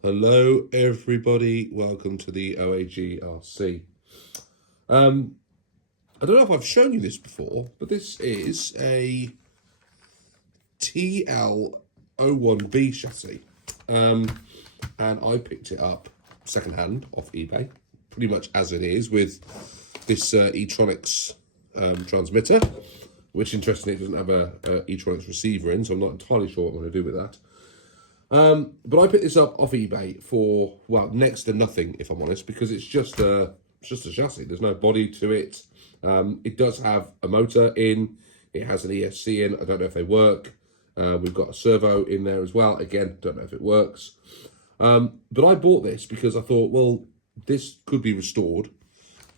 Hello everybody, welcome to the OAGRC. I don't know if I've shown you this before, but this is a TL01B chassis. And I picked it up secondhand off eBay, pretty much as it is, with this e-tronics transmitter, which interestingly doesn't have a e-tronics receiver in, so I'm not entirely sure what I'm going to do with that. But I picked this up off eBay for, well, next to nothing, if I'm honest, because it's just a chassis. There's no body to it. It does have a motor in. It has an ESC in. I don't know if they work. We've got a servo in there as well. Again, don't know if it works. But I bought this because I thought, well, this could be restored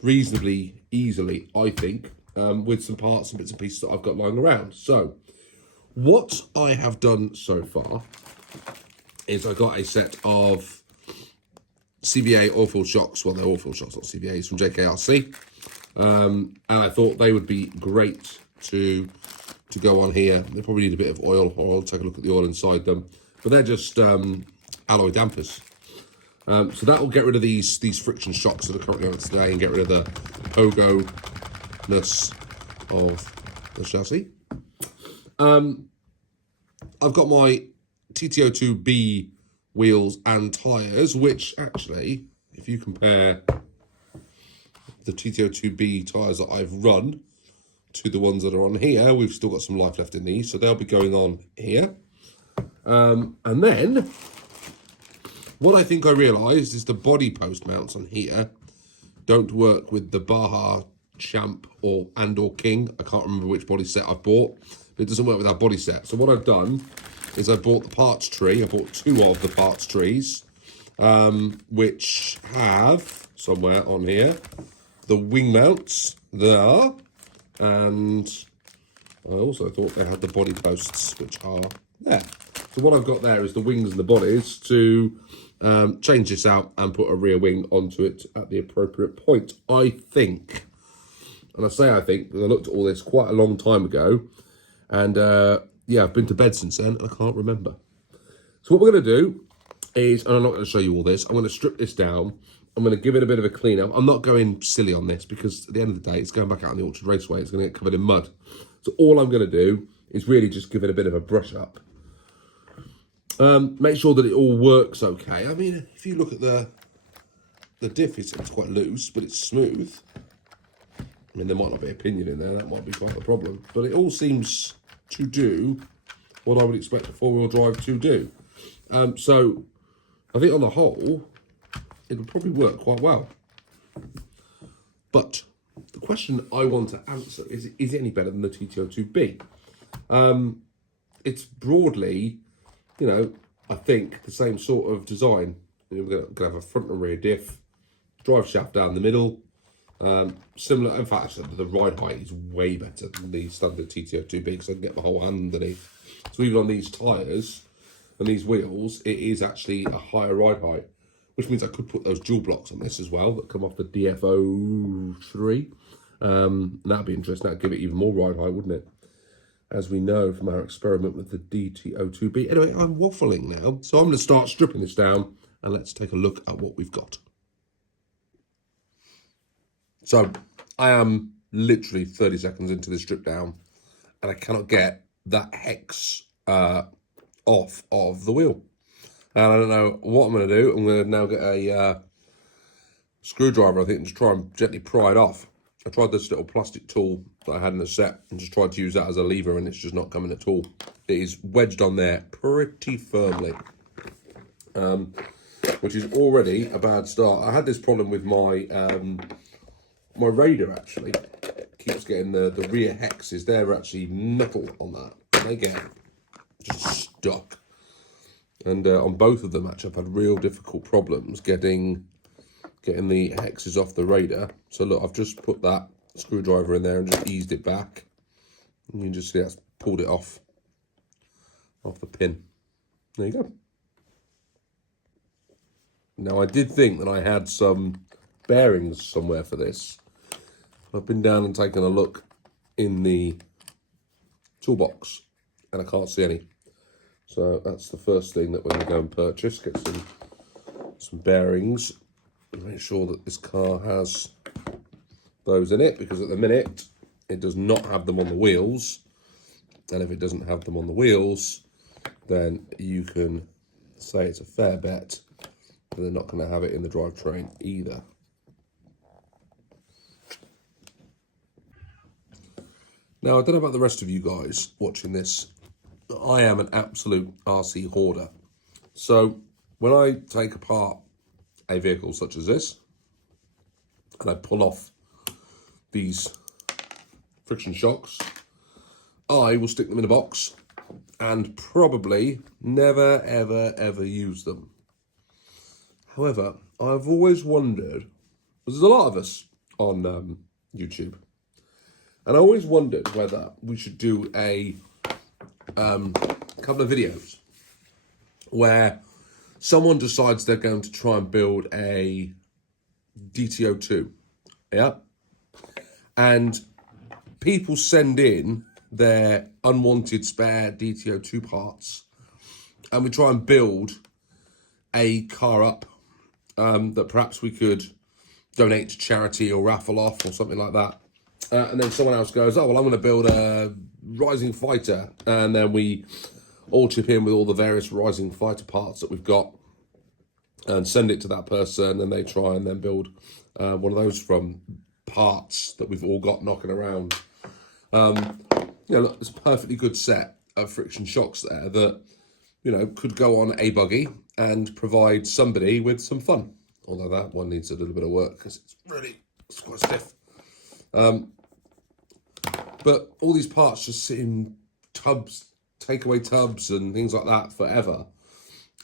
reasonably easily, I think, with some parts and bits and pieces that I've got lying around. So, what I have done so far is I got a set of CVA oil-filled shocks. Well, they're oil-filled shocks, not CVAs, from JKRC. And I thought they would be great to go on here. They probably need a bit of oil, or I'll take a look at the oil inside them. But they're just alloy dampers. So that will get rid of these friction shocks that are currently on it today and get rid of the pogo-ness of the chassis. I've got my TL02B wheels and tyres, which actually, if you compare the TL02B tyres that I've run to the ones that are on here, we've still got some life left in these, so they'll be going on here. And then, what I think I realised is the body post mounts on here don't work with the Baja Champ or King. I can't remember which body set I've bought, but it doesn't work with that body set. So what I've done is I bought the parts tree. I bought two of the parts trees, which have, somewhere on here, the wing mounts there, and I also thought they had the body posts, which are there. So what I've got there is the wings and the bodies to change this out and put a rear wing onto it at the appropriate point, I think. And I say I think, because I looked at all this quite a long time ago, and yeah, I've been to bed since then, and I can't remember. So what we're going to do is, and I'm not going to show you all this, I'm going to strip this down. I'm going to give it a bit of a clean up. I'm not going silly on this, because at the end of the day, it's going back out on the Orchard Raceway. It's going to get covered in mud. So all I'm going to do is really just give it a bit of a brush up. Make sure that it all works okay. I mean, if you look at the diff, it's quite loose, but it's smooth. I mean, there might not be a pinion in there. That might be quite the problem. But it all seems to do what I would expect a four-wheel drive to do. So I think on the whole, it'll probably work quite well. But the question I want to answer is it any better than the TL02B? It's broadly, you know, I think the same sort of design. We're going to have a front and rear diff, drive shaft down the middle. Similar, in fact, the ride height is way better than the standard TL02B because I can get my whole hand underneath. So even on these tyres and these wheels, it is actually a higher ride height, which means I could put those dual blocks on this as well that come off the DF03. That'd be interesting. That'd give it even more ride height, wouldn't it? As we know from our experiment with the DT02B. Anyway, I'm waffling now, so I'm going to start stripping this down and let's take a look at what we've got. So I am literally 30 seconds into this strip down and I cannot get that hex off of the wheel. And I don't know what I'm going to do. I'm going to now get a screwdriver, I think, and just try and gently pry it off. I tried this little plastic tool that I had in the set and just tried to use that as a lever and it's just not coming at all. It is wedged on there pretty firmly, which is already a bad start. I had this problem with my my Raider, actually. It keeps getting the rear hexes. They're actually metal on that. They get just stuck. And on both of them, actually, I've had real difficult problems getting the hexes off the Raider. So look, I've just put that screwdriver in there and just eased it back. And you can just see that's pulled it off the pin. There you go. Now, I did think that I had some bearings somewhere for this. I've been down and taken a look in the toolbox and I can't see any. So that's the first thing that we're going to go and purchase. Get some some bearings. Make sure that this car has those in it, because at the minute it does not have them on the wheels. And if it doesn't have them on the wheels, then you can say it's a fair bet that they're not going to have it in the drivetrain either. Now, I don't know about the rest of you guys watching this, but I am an absolute RC hoarder. So when I take apart a vehicle such as this, and I pull off these friction shocks, I will stick them in a box and probably never, ever, ever use them. However, I've always wondered, there's a lot of us on YouTube, and I always wondered whether we should do a couple of videos where someone decides they're going to try and build a DTO2, yeah? And people send in their unwanted spare DTO2 parts, and we try and build a car up that perhaps we could donate to charity or raffle off or something like that. And then someone else goes, oh, well, I'm going to build a Rising Fighter. And then we all chip in with all the various Rising Fighter parts that we've got and send it to that person, and they try and then build one of those from parts that we've all got knocking around. You know, look, it's a perfectly good set of friction shocks there that, you know, could go on a buggy and provide somebody with some fun. Although that one needs a little bit of work because it's quite stiff. But all these parts just sit in tubs, takeaway tubs and things like that forever.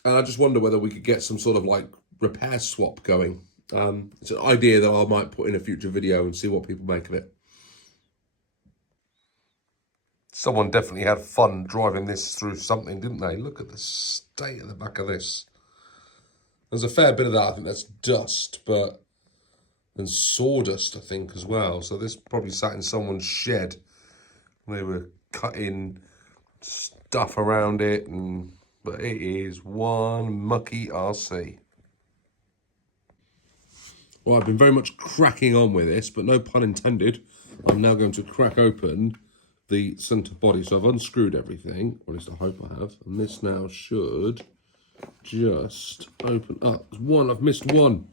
And I just wonder whether we could get some sort of like repair swap going. It's an idea that I might put in a future video and see what people make of it. Someone definitely had fun driving this through something, didn't they? Look at the state of the back of this. There's a fair bit of that, I think that's dust, and sawdust, I think, as well. So this probably sat in someone's shed. They were cutting stuff around it, but it is one mucky RC. Well, I've been very much cracking on with this, but no pun intended. I'm now going to crack open the centre body. So I've unscrewed everything, or at least I hope I have. And this now should just open up. There's one, I've missed one.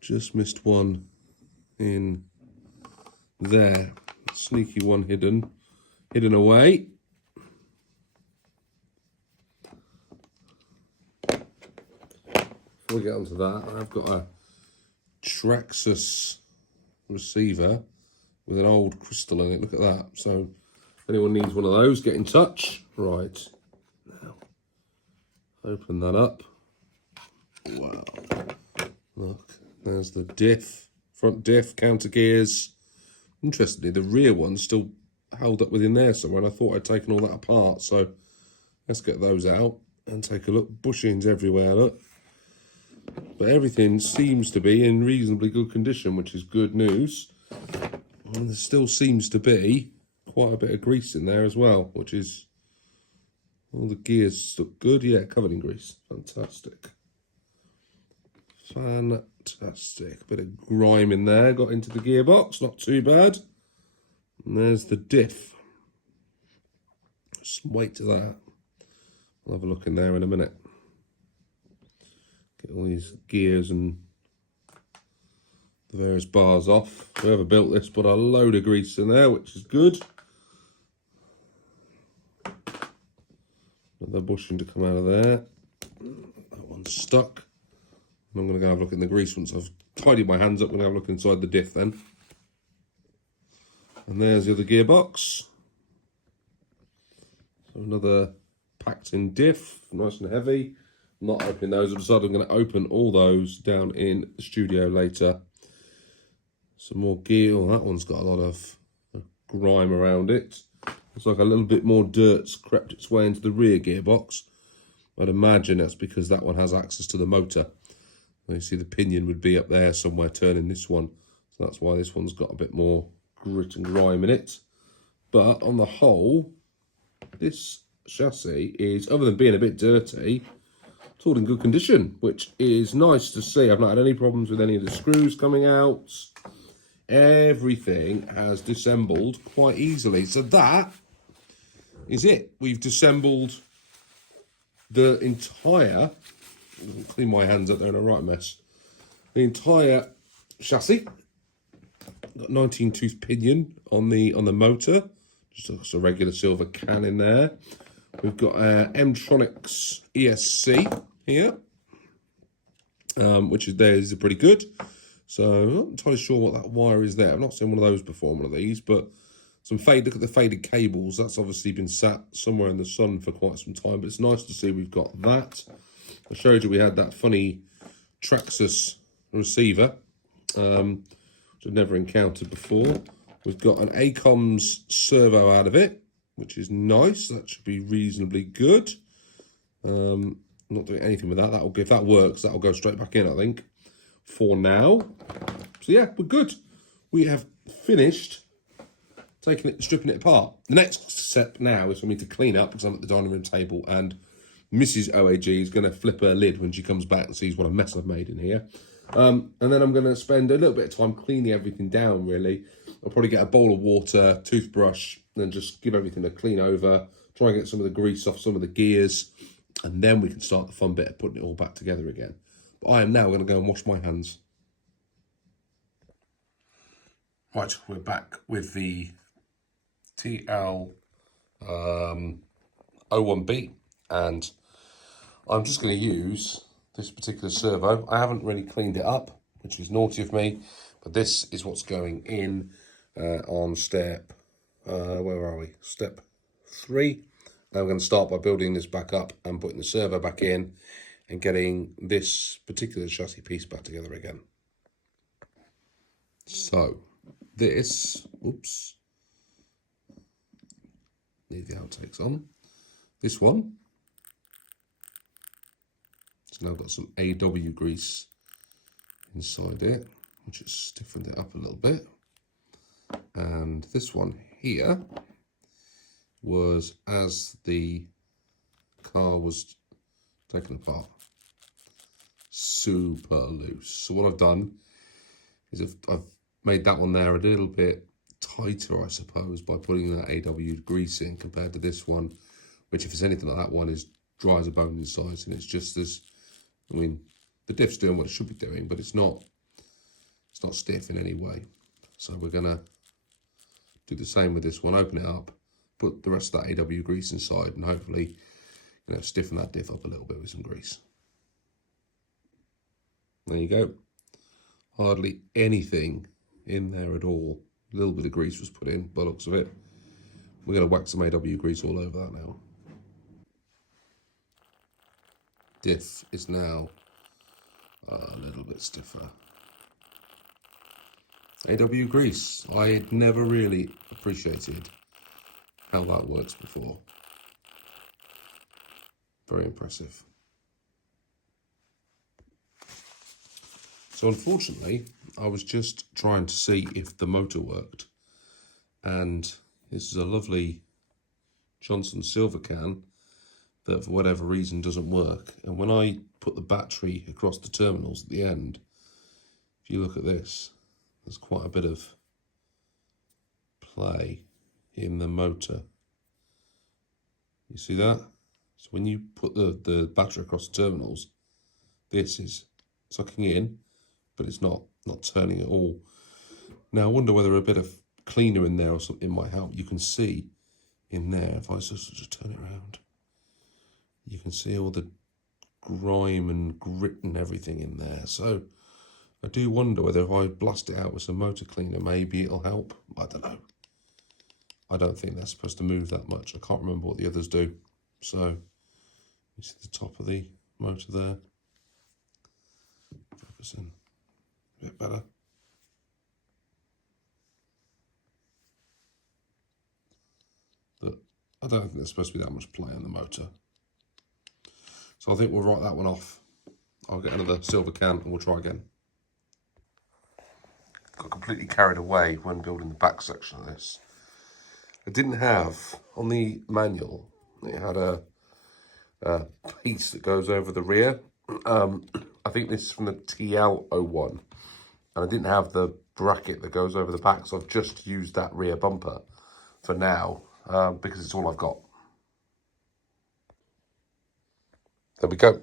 Just missed one in there. Sneaky one hidden away. Before we get onto that, I've got a Traxxas receiver with an old crystal in it. Look at that. So if anyone needs one of those, get in touch. Right. Now, open that up. Wow. Look, there's the diff, front diff, counter gears. Interestingly, the rear one's still held up within there somewhere, and I thought I'd taken all that apart. So let's get those out and take a look. Bushings everywhere, look. But everything seems to be in reasonably good condition, which is good news. And there still seems to be quite a bit of grease in there as well, which is, all the gears look good. Yeah, covered in grease. Fantastic. Fantastic. Bit of grime in there. Got into the gearbox. Not too bad. And there's the diff. Some weight to that. I'll have a look in there in a minute. Get all these gears and the various bars off. Whoever built this put a load of grease in there, which is good. Another bushing to come out of there. That one's stuck. I'm going to go have a look in the grease once I've tidied my hands up. I'm going to have a look inside the diff then. And there's the other gearbox. So another packed in diff, nice and heavy. I'm not opening those. I've decided I'm going to open all those down in the studio later. Some more gear. Oh, that one's got a lot of grime around it. Looks like a little bit more dirt's crept its way into the rear gearbox. I'd imagine that's because that one has access to the motor. You see the pinion would be up there somewhere turning this one. So that's why this one's got a bit more grit and grime in it. But on the whole, this chassis is, other than being a bit dirty, it's all in good condition, which is nice to see. I've not had any problems with any of the screws coming out. Everything has disassembled quite easily. So that is it. We've disassembled the entire, clean my hands up, they're in a right mess. The entire chassis. Got 19 tooth pinion on the motor, just a regular silver can in there. We've got M-Tronics ESC here, which is pretty good. So I'm not entirely sure what that wire is there. I've not seen one of those before, one of these, but look at the faded cables. That's obviously been sat somewhere in the sun for quite some time, but it's nice to see we've got that. I showed you we had that funny Traxxas receiver, which I've never encountered before. We've got an ACOMS servo out of it, which is nice. That should be reasonably good. I'm not doing anything with that. If that works, that'll go straight back in, I think, for now. So yeah, we're good. We have finished stripping it apart. The next step now is for me to clean up, because I'm at the dining room table and Mrs. OAG is going to flip her lid when she comes back and sees what a mess I've made in here. And then I'm going to spend a little bit of time cleaning everything down, really. I'll probably get a bowl of water, toothbrush, and just give everything a clean over, try and get some of the grease off some of the gears, and then we can start the fun bit of putting it all back together again. But I am now going to go and wash my hands. Right, we're back with the TL01B, and I'm just going to use this particular servo. I haven't really cleaned it up, which is naughty of me, but this is what's going in on step, where are we? Step 3. Now I'm going to start by building this back up and putting the servo back in and getting this particular chassis piece back together again. So this, oops, need the outtakes on. This one, it's now got some AW grease inside it, which has stiffened it up a little bit. And this one here was as the car was taken apart, super loose. So what I've done is I've made that one there a little bit tighter, I suppose, by putting that AW grease in compared to this one, which, if it's anything like that one, is dry as a bone inside, and it's just as, I mean, the diff's doing what it should be doing, but it's not stiff in any way. So we're gonna do the same with this one, open it up, put the rest of that AW grease inside, and hopefully, stiffen that diff up a little bit with some grease. There you go. Hardly anything in there at all. A little bit of grease was put in by the looks of it. We're going to whack some AW grease all over that now. Diff is now a little bit stiffer. AW grease, I had never really appreciated how that works before. Very impressive. So unfortunately, I was just trying to see if the motor worked, and this is a lovely Johnson silver can that for whatever reason doesn't work. And when I put the battery across the terminals at the end, if you look at this, there's quite a bit of play in the motor. You see that? So when you put the battery across the terminals, this is sucking in, but it's not turning at all. Now I wonder whether a bit of cleaner in there or something might help. You can see in there, if I just turn it around, you can see all the grime and grit and everything in there. So I do wonder whether if I blast it out with some motor cleaner, maybe it'll help. I don't know. I don't think that's supposed to move that much. I can't remember what the others do. So you see the top of the motor there. Focus in a bit better. But I don't think there's supposed to be that much play on the motor. So I think we'll write that one off. I'll get another silver can and we'll try again. Got completely carried away when building the back section of this. I didn't have, on the manual, it had a piece that goes over the rear. I think this is from the TL01, and I didn't have the bracket that goes over the back, so I've just used that rear bumper for now, because it's all I've got. There we go.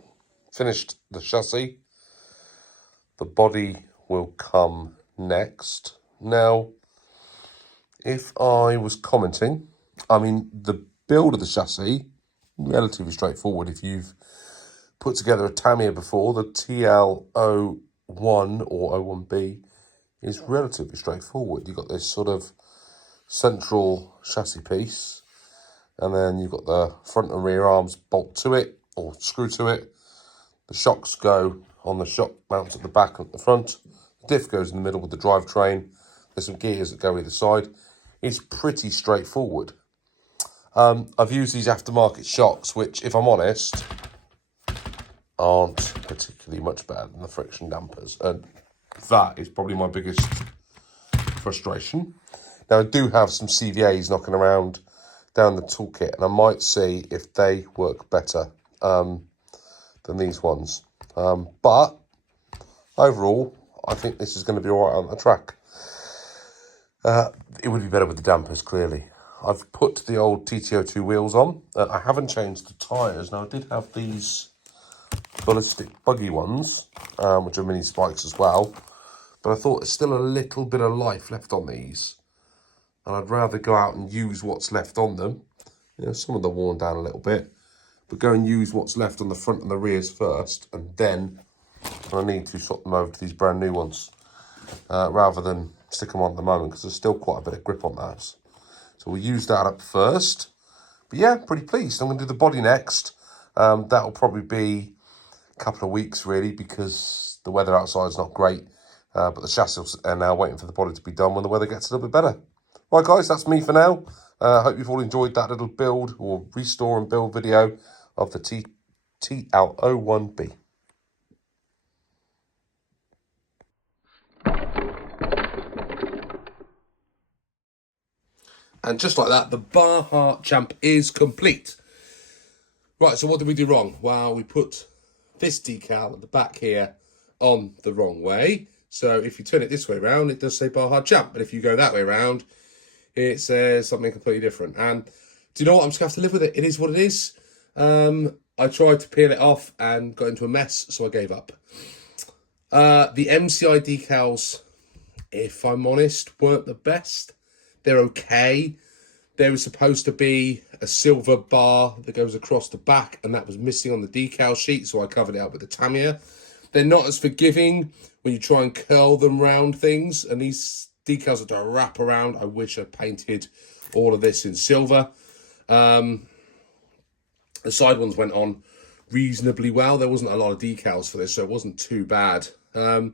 Finished the chassis. The body will come next. Now, if I was commenting, I mean, the build of the chassis, relatively straightforward. If you've put together a Tamiya before, the TL01 or 01B is relatively straightforward. You've got this sort of central chassis piece, and then you've got the front and rear arms bolt to it, or screw to it. The shocks go on the shock mounts at the back and at the front. The diff goes in the middle with the drivetrain. There's some gears that go either side. It's pretty straightforward. I've used these aftermarket shocks, which, if I'm honest, aren't particularly much better than the friction dampers. And that is probably my biggest frustration. Now, I do have some CVAs knocking around down the toolkit, and I might see if they work better than these ones. But overall, I think this is going to be all right on the track. It would be better with the dampers, clearly. I've put the old TT02 wheels on. I haven't changed the tyres. Now, I did have these ballistic buggy ones, which are mini spikes as well. But I thought there's still a little bit of life left on these. And I'd rather go out and use what's left on them. You know, some of them are worn down a little bit. But go and use what's left on the front and the rears first. And then I need to swap them over to these brand new ones. Rather than stick them on at the moment, because there's still quite a bit of grip on those. So we'll use that up first. But yeah, pretty pleased. I'm going to do the body next. That'll probably be a couple of weeks, really, because the weather outside is not great. But the chassis are now waiting for the body to be done when the weather gets a little bit better. Right, guys, that's me for now. I hope you've all enjoyed that little build or restore and build video of the TL01B. And just like that, the Baja Champ is complete. Right, so what did we do wrong? Well, we put this decal at the back here on the wrong way. So if you turn it this way around, it does say Baja Champ. But if you go that way around, it says something completely different. And do you know what? I'm just going to have to live with it. It is what it is. I tried to peel it off and got into a mess, so I gave up. The MCI decals, if I'm honest, weren't the best. They're okay. There was supposed to be a silver bar that goes across the back, and that was missing on the decal sheet, so I covered it up with the Tamiya. They're not as forgiving when you try and curl them round things, and these decals are to wrap around. I wish I painted all of this in silver. The side ones went on reasonably well. There wasn't a lot of decals for this, so it wasn't too bad. Colour,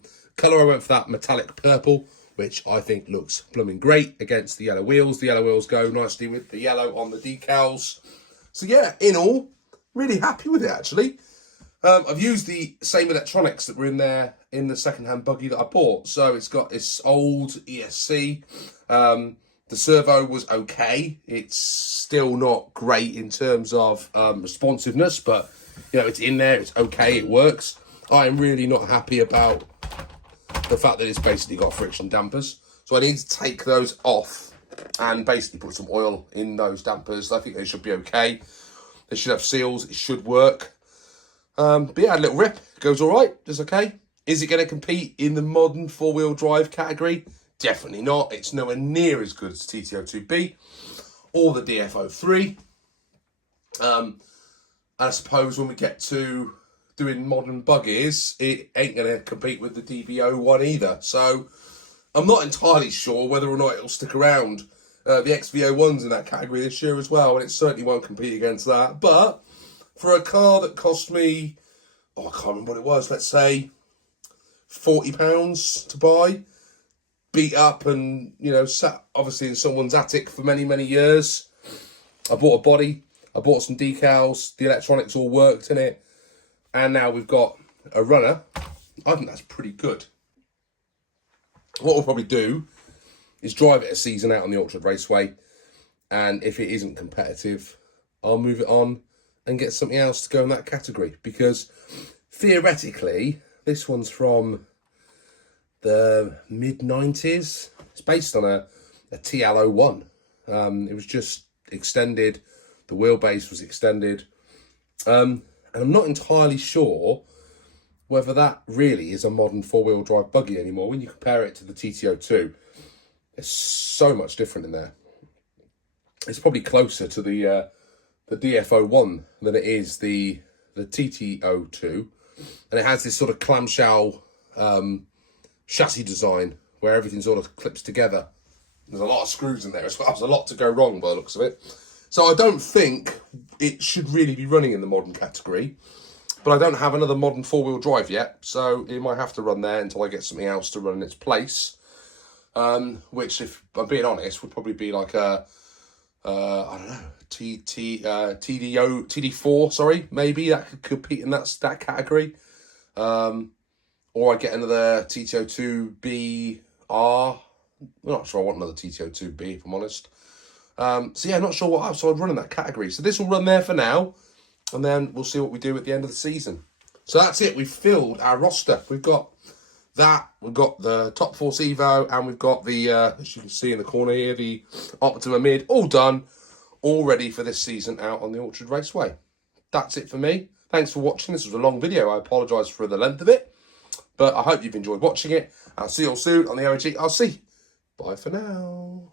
I went for that metallic purple, which I think looks blooming great against the yellow wheels. The yellow wheels go nicely with the yellow on the decals. So yeah, in all, really happy with it, actually. I've used the same electronics that were in there in the second-hand buggy that I bought. So it's got this old ESC. The servo was okay. It's still not great in terms of responsiveness, but you know, it's in there, it's okay, it works. I am really not happy about the fact that it's basically got friction dampers. So I need to take those off and basically put some oil in those dampers. I think they should be okay. They should have seals, it should work. But yeah, a little rip, goes all right, just okay. Is it going to compete in the modern four-wheel drive category? Definitely not. It's nowhere near as good as the TT02B or the DF03. And I suppose when we get to doing modern buggies, it ain't going to compete with the DB01 either. So I'm not entirely sure whether or not it'll stick around. The XV01's in that category this year as well, and it certainly won't compete against that. But for a car that cost me, I can't remember what it was, let's say £40 to buy, beat up and, you know, sat obviously in someone's attic for many, many years. I bought a body, I bought some decals, the electronics all worked in it, and now we've got a runner. I think that's pretty good. What we'll probably do is drive it a season out on the Orchard Raceway, and if it isn't competitive, I'll move it on and get something else to go in that category, because theoretically this one's from the mid-90s. It's based on a TL01. It was just extended, the wheelbase was extended, and I'm not entirely sure whether that really is a modern four-wheel drive buggy anymore. When you compare it to the TT02, it's so much different in there. It's probably closer to the DF01 than it is the TT02, and it has this sort of clamshell chassis design where everything sort of clips together. There's a lot of screws in there as well. There's a lot to go wrong by the looks of it. So I don't think it should really be running in the modern category, but I don't have another modern four-wheel drive yet, so it might have to run there until I get something else to run in its place. Which, if I'm being honest, would probably be like a I don't know, TD4, sorry, maybe that could compete in that category. Or I get another TT02BR. I'm not sure I want another TT02B, if I'm honest. So yeah, not sure what else I'd run in that category. So this will run there for now, and then we'll see what we do at the end of the season. So that's it. We've filled our roster. We've got that. We've got the Top Force Evo, and we've got the, as you can see in the corner here, the Optima Mid, all done, all ready for this season out on the Orchard Raceway. That's it for me. Thanks for watching. This was a long video. I apologise for the length of it, but I hope you've enjoyed watching it. I'll see you all soon on the OG RC. Bye for now.